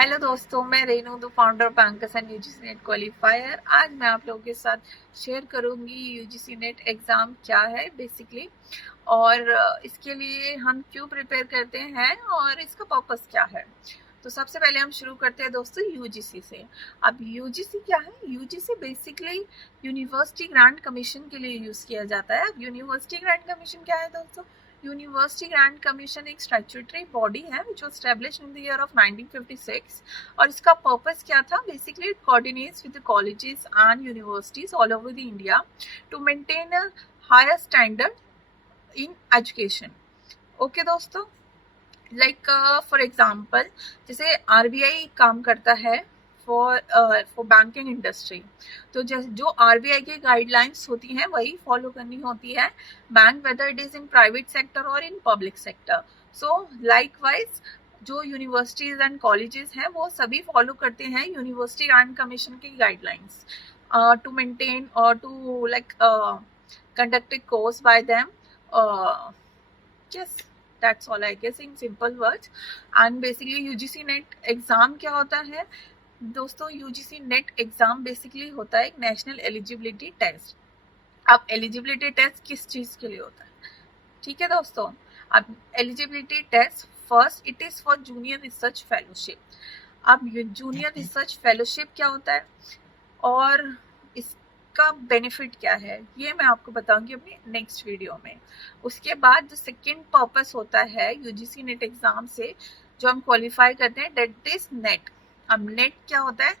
Hello दोस्तों, मैं Renu the founder of bankers and UGC net qualifier. आज मैं आप लोगों के साथ शेयर करूंगी यूजीसी नेट एग्ज़ाम क्या है बेसिकली, और इसके लिए हम क्यों प्रिपेयर करते हैं और इसका पर्पस क्या है। तो सबसे पहले हम शुरू करते हैं दोस्तों यूजीसी से। अब यूजीसी क्या है? UGC basically university grant commission के लिए यूज़ किया जाता है। अब यूनिवर्सिटी ग्रांट कमीशन क्या है दोस्तों? यूनिवर्सिटी ग्रांट कमीशन एक स्टैट्यूटरी बॉडी है which was established in the year of 1956, और इसका पर्पस क्या था? Basically it coordinates with the colleges and universities all over the India to maintain a higher standard in education. Okay दोस्तों, like for example जैसे RBI काम करता है for banking industry, तो जो आरबीआई की गाइडलाइंस होती हैं वही फॉलो करनी होती है bank, whether it is in private sector और in public sector. So likewise जो यूनिवर्सिटीज एंड कॉलेजेस हैं वो सभी फॉलो करते हैं यूनिवर्सिटी ग्रांट कमीशन की गाइडलाइंस टू मेंटेन और to like conduct a course by them. Yes, that's all I guess in simple words. And basically UGC net exam क्या होता है दोस्तों? यूजीसी नेट एग्जाम बेसिकली होता है एक नेशनल एलिजिबिलिटी टेस्ट। अब एलिजिबिलिटी टेस्ट किस चीज के लिए होता है? ठीक है दोस्तों, अब eligibility test first it is for junior research fellowship. अब जूनियर रिसर्च फेलोशिप क्या होता है और इसका बेनिफिट क्या है ये मैं आपको बताऊंगी अपनी नेक्स्ट वीडियो में। उसके बाद जो सेकेंड पर्पस होता है यूजीसी नेट एग्जाम से जो हम क्वालिफाई करते हैं, दैट इज नेट। अब नेट क्या होता है?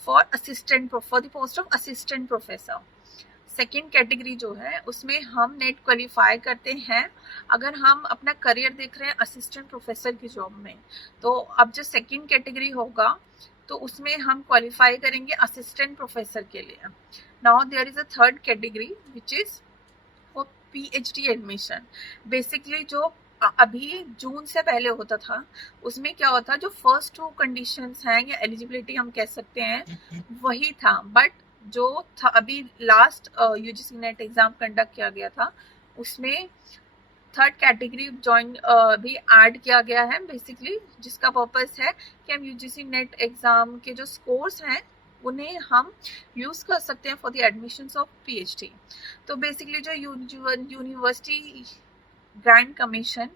For assistant, for the post of assistant professor. Second category जो है उसमें हम नेट क्वालिफाई करते हैं अगर हम अपना करियर देख रहे हैं असिस्टेंट प्रोफेसर की जॉब में। तो अब जो सेकेंड कैटेगरी होगा तो उसमें हम क्वालिफाई करेंगे असिस्टेंट प्रोफेसर के लिए। Now there is a third category which is for PhD admission. Basically जो अभी जून से पहले होता था उसमें क्या होता, जो फर्स्ट टू कंडीशंस हैं या एलिजिबिलिटी हम कह सकते हैं वही था, बट जो था अभी last UGC NET exam conduct किया गया था उसमें थर्ड कैटेगरी ज्वाइन भी ऐड किया गया है बेसिकली, जिसका पर्पस है कि हम यूजीसी नेट एग्जाम के जो स्कोर्स हैं उन्हें हम यूज कर सकते हैं for the admissions of PhD. तो बेसिकली जो यूनिवर्सिटी ग्रांट कमीशन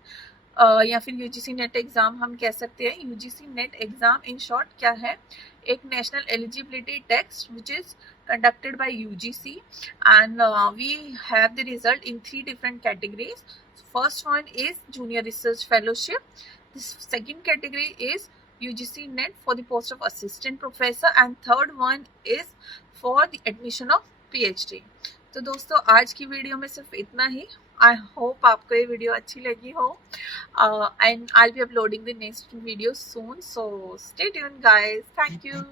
या फिर यूजीसी नेट एग्जाम हम कह सकते हैं। UGC NET exam in short क्या है? एक national eligibility test which is conducted by UGC, and we have the result in 3 different categories. First one is junior research fellowship. The second category is UGC net for the post of assistant professor, and third one is for the admission of PhD. तो दोस्तों आज की video में सिर्फ इतना ही। I hope आपको ये video अच्छी लगी हो, and I will be uploading the next video soon, so stay tuned guys. Thank you.